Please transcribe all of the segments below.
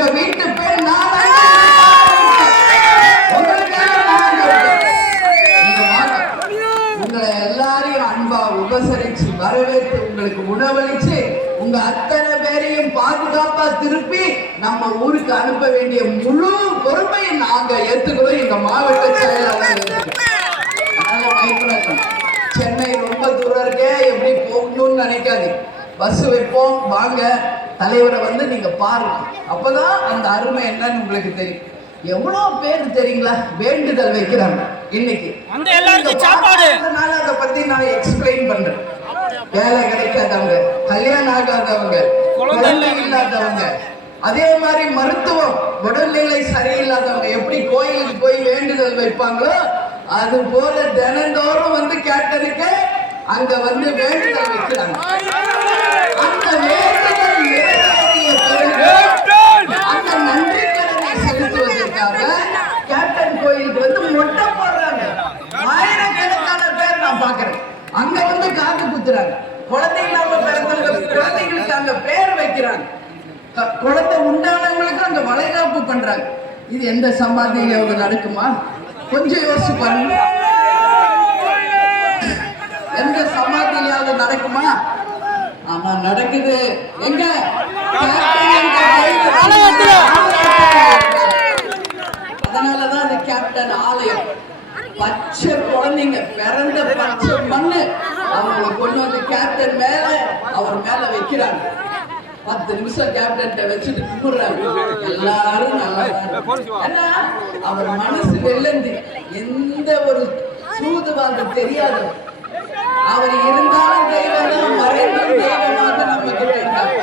உங்க வீட்டு பேர் நான் உங்களை எல்லாரையும் அன்பா உபசரிச்சு வரவேற்று உங்களுக்கு உணவளிச்சு உங்க அத்தனை பேரையும் பாதுகாப்பா திருப்பி நம்ம ஊருக்கு அனுப்ப வேண்டிய முழு பொறுமையை நாங்க ஏத்துக்கிறோம். எங்க மாவட்ட செயலாளர் ஏத்துக்கிறோம். அதனால பயப்படாதீங்க. சென்னை ரொம்ப தூரம் இருக்கே எப்படி போகணும்னு நினைக்காது பஸ் வைப்போம் வாங்க. தலைவரை வந்து நீங்க பாருங்க. அப்பதான் அந்த அருமை என்னன்னு உங்களுக்கு தெரியும். எவ்வளவு பேர் தெரியுங்களா? வேண்டுதல் வைக்கிறாங்க இன்னைக்கு. சாப்பாடு. அதனால அதை பத்தி நான் எக்ஸ்பிளைன் பண்றேன். வேலை கிடைக்காதவங்க கல்யாணம் ஆகாதவங்க குழந்தை குழந்தை இல்லாதவங்க. அதே மாதிரி மருத்துவம் உடல்நிலை சரியில்லாதவங்க எப்படி கோயிலுக்கு போய் வேண்டுதல் வைப்பாங்களோ அது போல தினந்தோறும் வந்து கேட்டனுக்கு அங்க வந்து வேண்டுதல் வைக்கிறாங்க அந்த வேண்டுதல் நிறைவேறிய பிறகு அந்த நன்றி கடனை செலுத்துவதற்காக கேப்டன் கோயிலுக்கு வந்து மொட்டை போடுறாங்க ஆயிரக்கணக்கான பேர் நான் பார்க்கிறேன் அங்க வந்து கொடுக்குறாங்க. குழந்தை இல்லாம பிறந்தவங்களுக்கு குழந்தைகளுக்கு அங்க பேர் வைக்கிறாங்க. குழந்தை உண்டானவங்களுக்கு அங்க வளைகாப்பு பண்றாங்க. இது எந்த சமாதியில நடக்குமா? கொஞ்சம் யோசிச்சு பாருங்க. எந்த சமாதியிலாவது நடக்குமா? ஆனா நடக்குது. எங்க? கேப்டன் மேல அவர் மேல வைக்கிறாங்க பத்து நிமிஷம் கேப்டன் வச்சுட்டு கும்பிடுறாங்க எல்லாரும் நல்லா. ஏன்னா அவர் மனசு வெள்ளந்தி. எந்த ஒரு சூதுவாதம் தெரியாதவர் அவர் இருந்தாலும் தெய்வம் மறைந்தும் தெய்வமாக நம்ம கிட்ட இருக்கார்.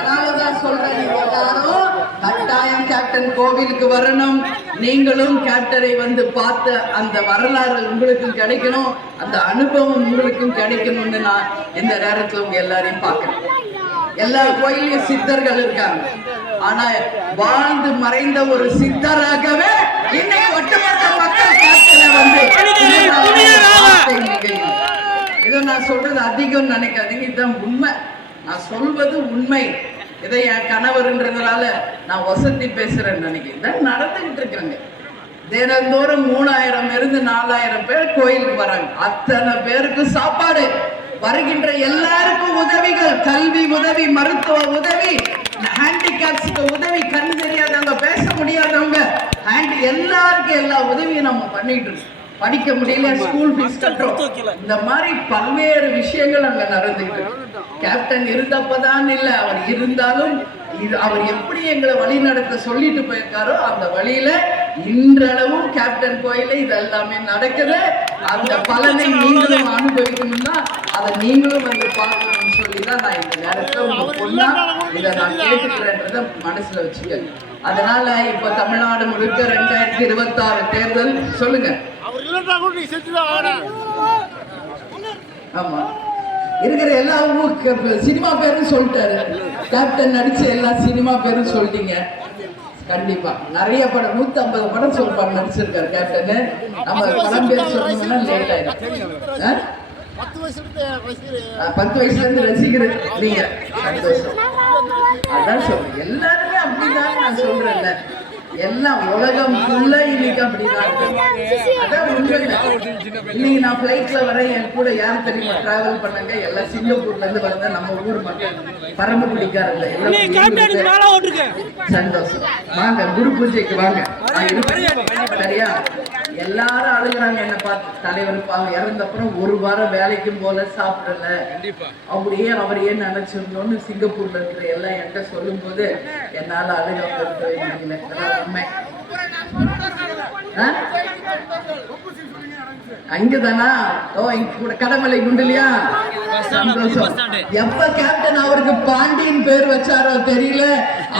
அதனாலதான் சொல்றேன் நீங்க எல்லாரும் கட்டாயம் கேப்டன் கோவிலுக்கு வரணும். நீங்களும் கேப்டரை வந்து பார்த்த அந்த வரலாறு உங்களுக்கும் கிடைக்கணும். அந்த அனுபவம் உங்களுக்கும் கிடைக்கணும்னு நான் இந்த நேரத்துல உங்க எல்லாரையும் பார்க்கிறேன். எல்லா கோயிலையும் சித்தர்கள் இருக்காங்க. ஆனா வாழ்ந்து மறைந்த ஒரு சித்தராகவே இன்னைக்கு ஒட்டுமொத்த மக்கள் கேப்டனை வந்து இதை நான் சொல்றது அதிகம் நினைக்காதீங்க. இதுதான் உண்மை. நான் சொல்வது உண்மை. இதை என் கணவர்ன்றதுனால நான் வசதி பேசுறேன்னு நினைக்கிறேன். நடந்துகிட்டு இருக்கிறேங்க தினந்தோறும் மூணாயிரம் இருந்து நாலாயிரம் பேர் கோயிலுக்கு வராங்க. அத்தனை பேருக்கு சாப்பாடு. வருகின்ற எல்லாருக்கும் உதவிகள். கல்வி உதவி மருத்துவ உதவி ஹேண்டிகேப்ஸ்க்கு உதவி கண்ணு தெரியாதவங்க பேச முடியாதவங்க ஹேண்டி எல்லாருக்கும் எல்லா உதவியும் நம்ம பண்ணிட்டு இருக்கோம். படிக்க முடியல ஸ்கூல் ஃபீஸ் கட்டுறோம். இந்த மாதிரி பல்வேறு விஷயங்கள் அங்க நடந்துட்டு இருக்கு. கேப்டன் இருந்தப்பதான் இல்ல. அவர் இருந்தாலும் இது அவர் எப்படி எங்களை வழி நடத்த சொல்லிட்டு போயிருக்காரோ அந்த வழியில இன்றளவும் கேப்டன் கோயில இது எல்லாமே நடக்குது. அந்த பலனை நீங்களும் அனுபவிக்கணும்னா அதை நீங்களும் வந்து பார்க்கணும்னு சொல்லி தான் நான் இந்த நேரத்துல உங்க பொண்ணா இதை நான் கேட்டுக்கிறேன்றத மனசுல வச்சுக்கேன் அதனால இப்ப தமிழ்நாடு முழுக்க ரெண்டாயிரத்தி இருபத்தாறு தேர்தல் சொல்லுங்க. ஆமா. இருக்கிற எல்லா சினிமா பேரும் சொல்லிட்டாரு. கேப்டன் நடிச்ச எல்லா சினிமா பேரும் சொல்லிட்டீங்க. கண்டிப்பா. நிறைய படம் நூத்தி ஐம்பது படம் சொல்றாங்க நடிச்சிருக்காரு கேப்டன். நம்ம படம் பேர் சொல்லணும்னா லேட் ஆயிடும்? பத்து வயசுல இருந்து ரசிகர் நீங்க. சந்தோஷம். அதான் சொல்றேன். எல்லாருமே அப்படிதான் நான் சொல்றேன்ல. எல்லாம் உலகம் ஃபுல்லா இன்னைக்கு அப்படிதான் இன்னைக்கு நான் ஃபிளைட்ல வரேன் என் கூட யார் தெரியுமா? டிராவல் பண்ணாங்க எல்லாம் சிங்கப்பூர்ல இருந்து வந்த நம்ம ஊர் மக்கள். பரமக்குடிக்காரங்க எல்லாம் சந்தோஷம். வாங்க குரு பூஜைக்கு வாங்க. சரியா? எல்லாரும் அழுகுறாங்க என்ன பார்த்து. தலைவர் பாவம் இறந்தப்புறம் ஒரு வாரம் வேலைக்கும் போல சாப்பிடல. அப்படியே அவரையே நினைச்சிருந்தோம்னு சிங்கப்பூர்ல இருக்கிற எல்லாம் என்கிட்ட சொல்லும் போது என்னால அழுக முடியல உண்மை? அங்கதானா? ஓ இங்க கூட கடமலை குண்டுலியா? எப்ப கேப்டன் அவருக்கு பாண்டியன் பேர் வச்சாரோ தெரியல.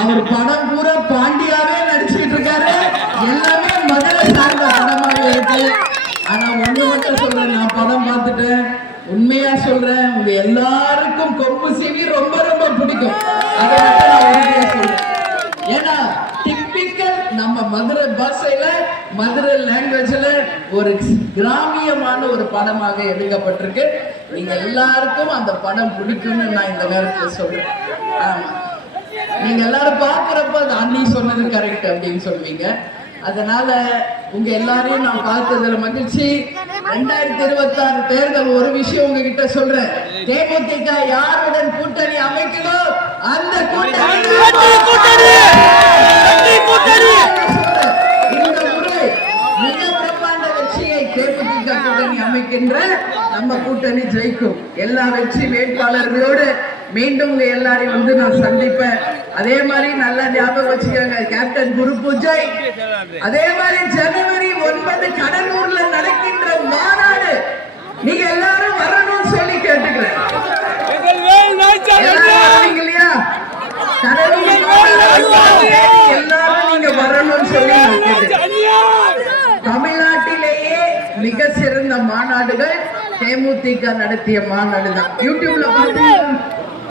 அவர் படம் பூரா பாண்டியாவே நடிச்சுக்கிட்டு இருக்காரு. எல்லாமே படமாவே ஆனா ஒண்ணு மட்டும் சொல்றேன். நான் படம் பார்த்துட்டேன். உண்மையா சொல்றேன். உங்க எல்லாருக்கும் கொம்பு சீவி ரொம்ப ரொம்ப பிடிக்கும். அதை மட்டும் நான் சொல்றேன். ஏன்னா டிப்பிக்கல் நம்ம மதுரை பாஷையில மதுரை லாங்குவேஜ்ல ஒரு கிராமியமான ஒரு படமாக எடுக்கப்பட்டிருக்கு. நீங்க எல்லாருக்கும் அந்த படம் பிடிக்கும்னு நான் இந்த நேரத்துல சொல்றேன். ஆமா நீங்க எல்லாரும் பாக்குறப்ப அது அண்ணி சொன்னது கரெக்ட் அப்படின்னு சொல்வீங்க. அதனால உங்க எல்லாரையும் நான் பார்த்ததுல மகிழ்ச்சி. ரெண்டாயிரத்தி இருபத்தி ஆறு தேர்தல் ஒரு விஷயம் உங்ககிட்ட சொல்றேன். தேமுதிக யாருடன் கூட்டணி அமைக்குதோ அந்த கூட்டணி! இந்த முறை மிக பிரம்மாண்ட வெற்றியை தேமுதிக கூட்டணி அமைக்கின்ற நம்ம கூட்டணி ஜெயிக்கும். எல்லா வெற்றி வேட்பாளர்களோடு மீண்டும் உங்க எல்லாரையும் வந்து நான் சந்திப்பேன். அதே மாதிரி நல்லா ஞாபகம் வச்சுக்கோங்க. கேப்டன் குரு பூஜை. அதே மாதிரி ஜனவரி ஒன்பது கடலூர்ல நடக்கின்ற மாநாடு. நீங்க எல்லாரும் வரணும்னு சொல்லி கேட்டுக்கிறேன். எல்லாரும் இல்லையா? கடலூர் எல்லாரும் நீங்க வரணும்னு சொல்லி தமிழ்நாட்டிலேயே மிக சிறந்த மாநாடுகள் தேமுதிக நடத்திய மாநாடு தான் யூடியூப்ல பார்த்தீங்கன்னா